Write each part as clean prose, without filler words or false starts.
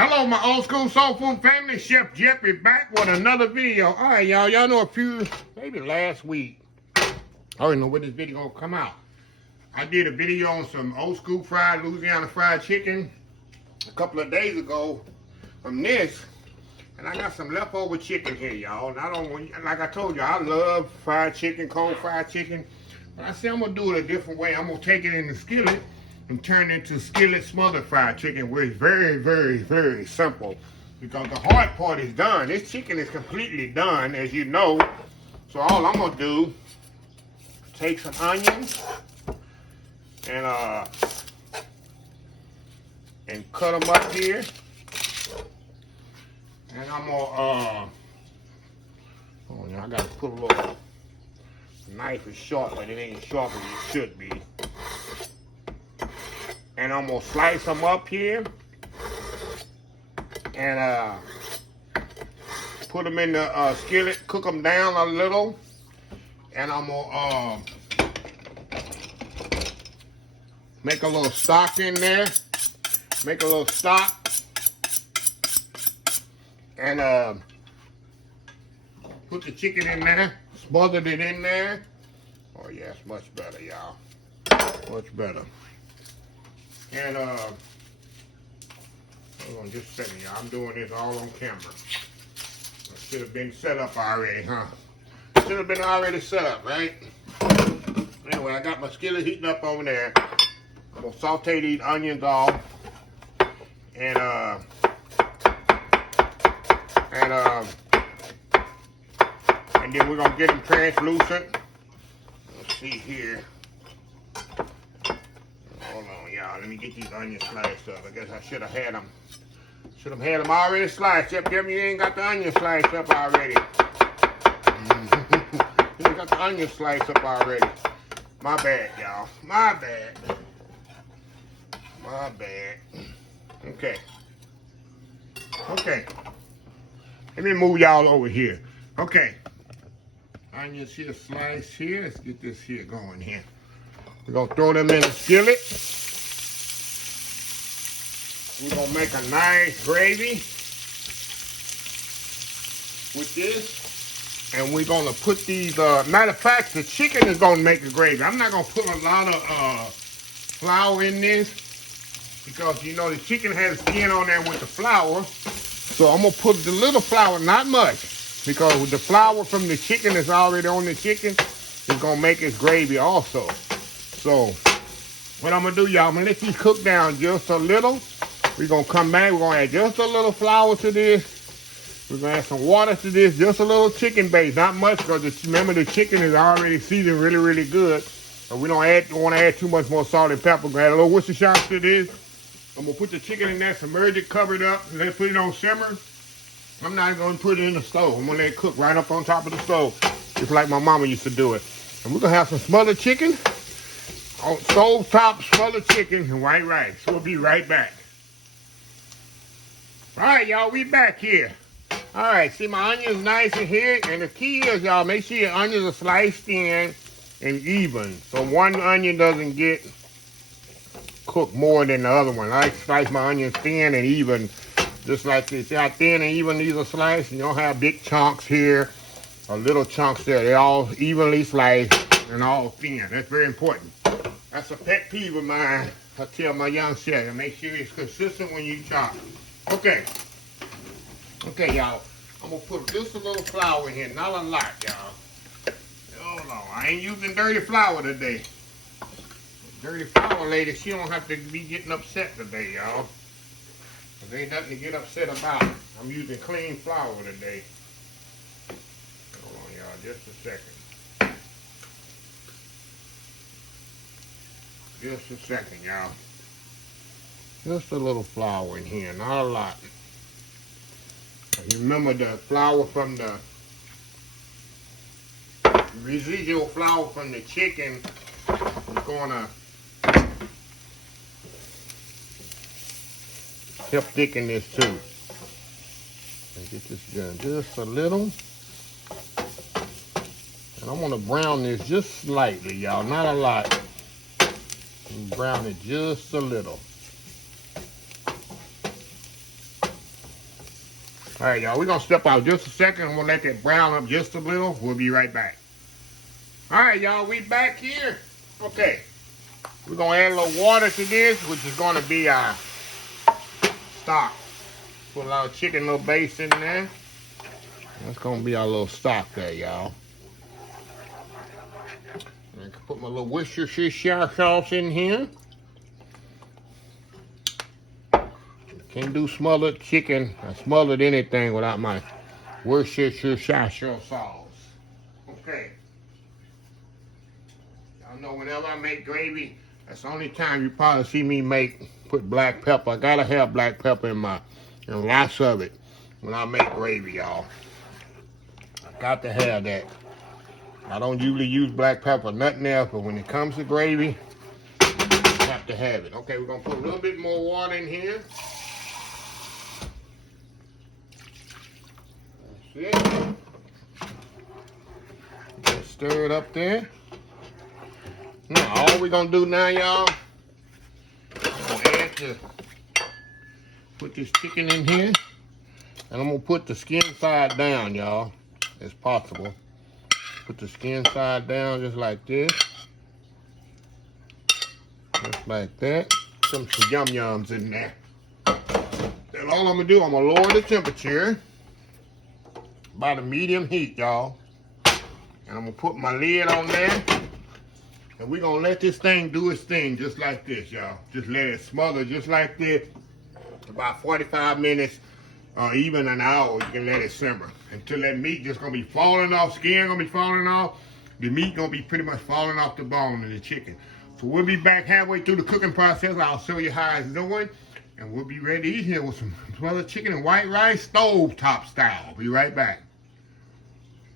Hello, my old school soul food family. Chef Jeff is back with another video. All right, y'all. Y'all know maybe last week, I don't know when this video gonna come out. I did a video on some old school fried Louisiana fried chicken a couple of days ago from this, and I got some leftover chicken here, y'all. And I don't want, like I told you, I love fried chicken, cold fried chicken. But I said I'm gonna do it a different way. I'm gonna take it in the skillet and turn it into Skillet Smothered fried chicken, where it's very, very, very simple. Because the hard part is done. This chicken is completely done, as you know. So all I'm gonna do, take some onions and cut them up here. And I'm gonna I gotta put a little, knife is sharp, but it ain't sharp as it should be. And I'm gonna slice them up here and put them in the skillet, cook them down a little, and I'm gonna make a little stock in there. Make a little stock and put the chicken in there, smothered it in there. Oh yeah, it's much better, y'all. Much better. And hold on just a second, y'all. I'm doing this all on camera. It should have been set up already, huh? Should have been already set up, right? Anyway, I got my skillet heating up over there. I'm gonna saute these onions off, and then we're gonna get them translucent. Let's see here. Hold on, y'all. Let me get these onions sliced up. I guess I should have had them. Should have had them already sliced. Yep, you ain't got the onions sliced up already. You ain't got the onions sliced up already. My bad, y'all. My bad. My bad. Okay. Okay. Let me move y'all over here. Okay. Onions here sliced here. Let's get this here going here. We're going to throw them in the skillet. We're going to make a nice gravy with this. And we're going to put these, matter of fact, the chicken is going to make the gravy. I'm not going to put a lot of flour in this because, you know, the chicken has skin on there with the flour. So I'm going to put the little flour, not much, because the flour from the chicken is already on the chicken. It's going to make its gravy also. So, what I'm going to do, y'all, I'm going to let these cook down just a little. We're going to come back. We're going to add just a little flour to this. We're going to add some water to this. Just a little chicken base. Not much, because remember, the chicken is already seasoned really, really good. And we don't want to add too much more salt and pepper. We're going to add a little Worcestershire to this. I'm going to put the chicken in there, submerge it, cover it up, and let's put it on simmer. I'm not going to put it in the stove. I'm going to let it cook right up on top of the stove, just like my mama used to do it. And we're going to have some smothered chicken. On stove top smothered chicken and white rice. We'll be right back. All right, y'all, we back here. All right, see my onions nice in here, and the key is, y'all, make sure your onions are sliced thin and even, so one onion doesn't get cooked more than the other one. I like to slice my onions thin and even, just like this. See how thin and even these are sliced? You don't have big chunks here or little chunks there. They're all evenly sliced and all thin. That's very important. That's a pet peeve of mine. I tell my young chef, make sure it's consistent when you chop. Okay. Okay, y'all. I'm going to put just a little flour in here. Not a lot, y'all. Hold on. I ain't using dirty flour today. Dirty flour lady, she don't have to be getting upset today, y'all. There ain't nothing to get upset about. I'm using clean flour today. Hold on, y'all. Just a second. Just a second, y'all. Just a little flour in here, not a lot. You remember the flour from the residual flour from the chicken is gonna help thicken this too. And get this done just a little. And I'm gonna brown this just slightly, y'all, not a lot. And brown it just a little. All right, y'all, we're gonna step out just a second. I'm gonna let that brown up just a little. We'll be right back. All right, y'all, we back here. Okay, we're gonna add a little water to this, which is gonna be our stock. Put a little chicken, little base in there. That's gonna be our little stock there, y'all. I can put my little Worcestershire sauce in here. Can't do smothered chicken or smothered anything without my Worcestershire sauce. Okay. Y'all know whenever I make gravy, that's the only time you probably see me put black pepper. I gotta have black pepper in lots of it when I make gravy, y'all. I got to have that. I don't usually use black pepper, nothing else, but when it comes to gravy, you have to have it. Okay, we're gonna put a little bit more water in here. That's it. Just stir it up there. Now, all we're gonna do now, y'all, I'm gonna put this chicken in here, and I'm gonna put the skin side down, y'all, as possible. Put the skin side down just like this. Just like that. Some yum-yums in there. Then all I'm gonna do, I'm gonna lower the temperature by the medium heat, y'all. And I'm gonna put my lid on there. And we're gonna let this thing do its thing just like this, y'all. Just let it smother just like this. About 45 minutes or even an hour, you can let it simmer. Until that meat just gonna be falling off, skin gonna be falling off. The meat gonna be pretty much falling off the bone of the chicken. So we'll be back halfway through the cooking process. I'll show you how it's doing. And we'll be ready to eat here with some smothered chicken and white rice, stove top style. Be right back.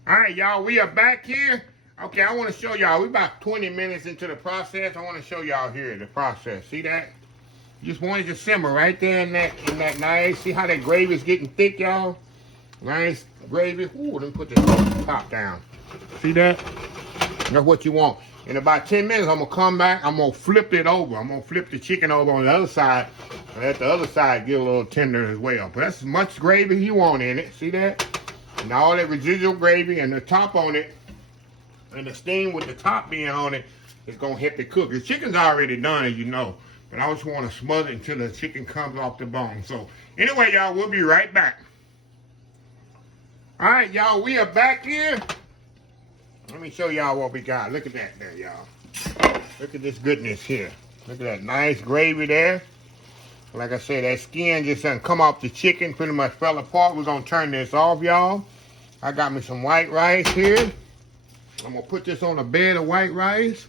All right, y'all, we are back here. Okay, I want to show y'all, we're about 20 minutes into the process. I want to show y'all here the process. See that? Just wanted to simmer right there in that nice. See how that gravy is getting thick, y'all? Nice gravy. Ooh, let me put the top down. See that? That's what you want. In about 10 minutes, I'm going to come back. I'm going to flip it over. I'm going to flip the chicken over on the other side. And let the other side get a little tender as well. But that's as much gravy you want in it. See that? And all that residual gravy and the top on it. And the steam with the top being on it is going to help it cook. The chicken's already done, as you know. But I just want to smother it until the chicken comes off the bone. So, anyway, y'all, we'll be right back. All right, y'all, we are back here. Let me show y'all what we got. Look at that there, y'all. Look at this goodness here. Look at that nice gravy there. Like I said, that skin just doesn't come off the chicken. Pretty much fell apart. We're going to turn this off, y'all. I got me some white rice here. I'm going to put this on a bed of white rice.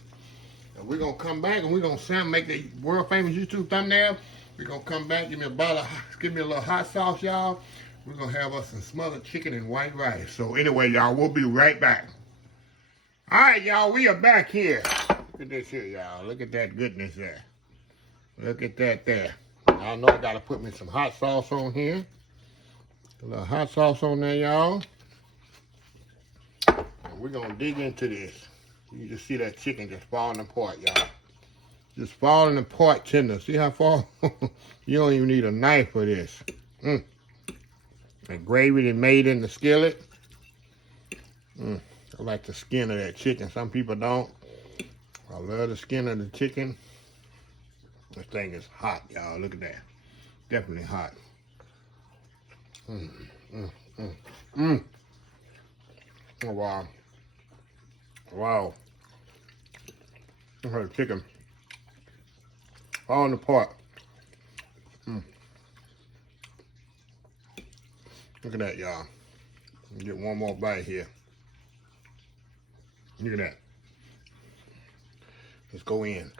And we're going to come back and we're going to make the world famous YouTube thumbnail. We're going to come back, give me a little hot sauce, y'all. We're going to have us some smothered chicken and white rice. So anyway, y'all, we'll be right back. All right, y'all, we are back here. Look at this here, y'all. Look at that goodness there. Look at that there. I know I got to put me some hot sauce on here. A little hot sauce on there, y'all. And we're going to dig into this. You just see that chicken just falling apart, y'all. Just falling apart tender. See how far? You don't even need a knife for this. That gravy that made in the skillet. I like the skin of that chicken. Some people don't. I love the skin of the chicken. This thing is hot, y'all. Look at that. Definitely hot. Oh, wow. Wow. Look at the chicken. Falling apart. Look at that, y'all. Get one more bite here. Look at that. Let's go in.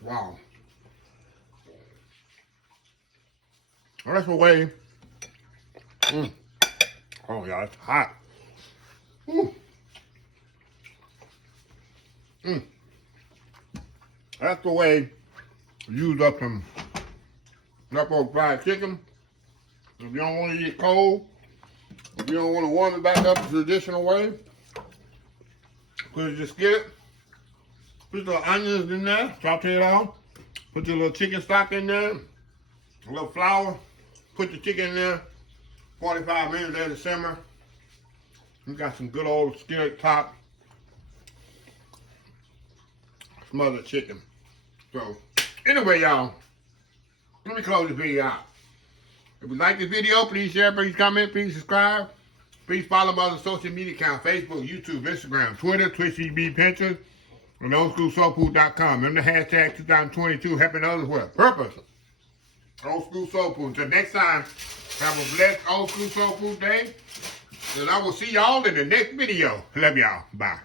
Wow. Well, that's the way. Oh, y'all, it's hot. That's the way to use up some leftover fried chicken. If you don't want to eat it cold, if you don't want to warm it back up the traditional way, put it in the skillet, put the onions in there, saute it all, put your little chicken stock in there, a little flour. Put the chicken in there. 45 minutes, let it simmer. We got some good old skillet top smothered chicken. So, anyway, y'all, let me close the video out. If you like this video, please share, please comment, please subscribe. Please follow my other social media accounts, Facebook, YouTube, Instagram, Twitter, Twitch TV, Pinterest, and oldschoolsoulfood.com. Remember the hashtag 2022, helping others with purpose. Old School Soul Food. Until next time, have a blessed Old School Soul Food day. And I will see y'all in the next video. Love y'all. Bye.